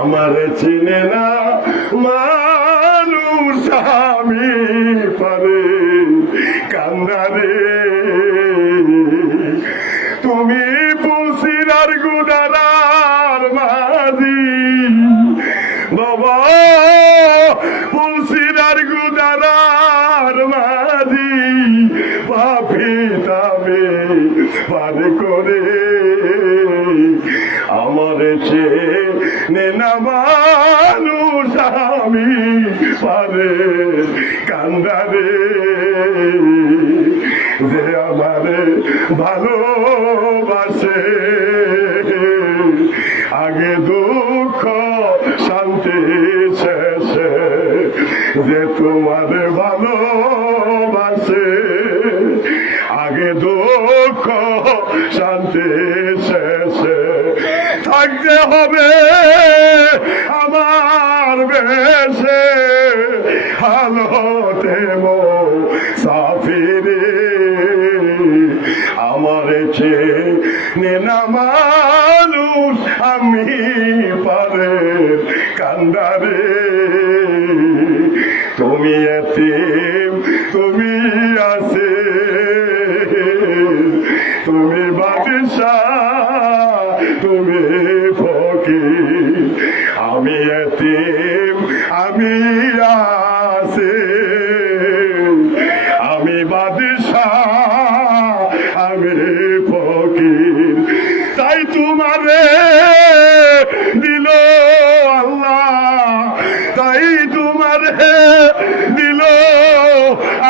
আমার চিনে না মানুষ আমি পারে কান্দারে তুমি পুলসিরার গুদারার মাঝি বাবা পুলসিরার গুদারার মাঝি পাপি তাবে পারে করে আমার চেনে না মানুষ আমি পারে কান্দারে যে আমারে ভালোবাসে আগে দুঃখ শান্তি শেষে যে তোমার ভালোবাসে আগে দুঃখ শান্তি শেষে থাকতে হবে আমার বেশে হালতে মুসাফিরে আমার চেনে না মানুষ আমি পারে কান্দারে তুমি এতিম তুমি আছে তুমি বাদশাহ তুমি ফকির আমি এতিম আমি আছে আমি বাদশাহ আমি ফকির তাই তোমারে দিল আল্লাহ তাই তোমারে দিল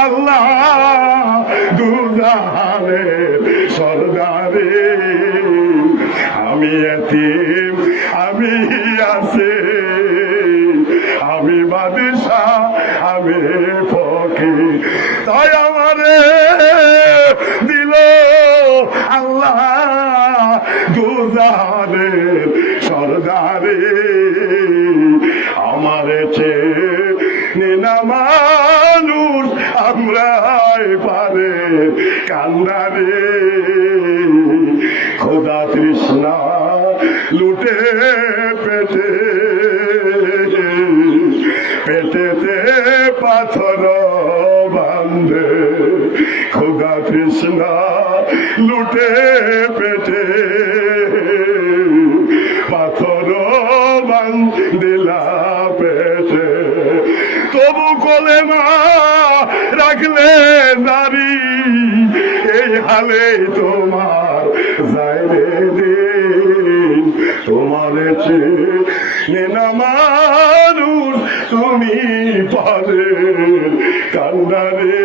আল্লাহ দুজাহানের সরদারে আমি এতিম আমি আছে আমি বাদশাহ আমি ফকির তাই আমারে দিল আল্লাহ দুজাহানের সরদারে আমার চেনে না মানুষ আমরাই পারে কান্দারে খোদা তৃষ্ণা লুটে পেটে পেটেতে পাথর বান্ধে খোদা তৃষ্ণা লুটে পেটে পাথর বান্ধিলা পেটে তবু কলেমা রাখলে নারী এই হালে তোমার যাইলে দিন তোমার চেনে না মানুষ তুমি পারে কান্দারে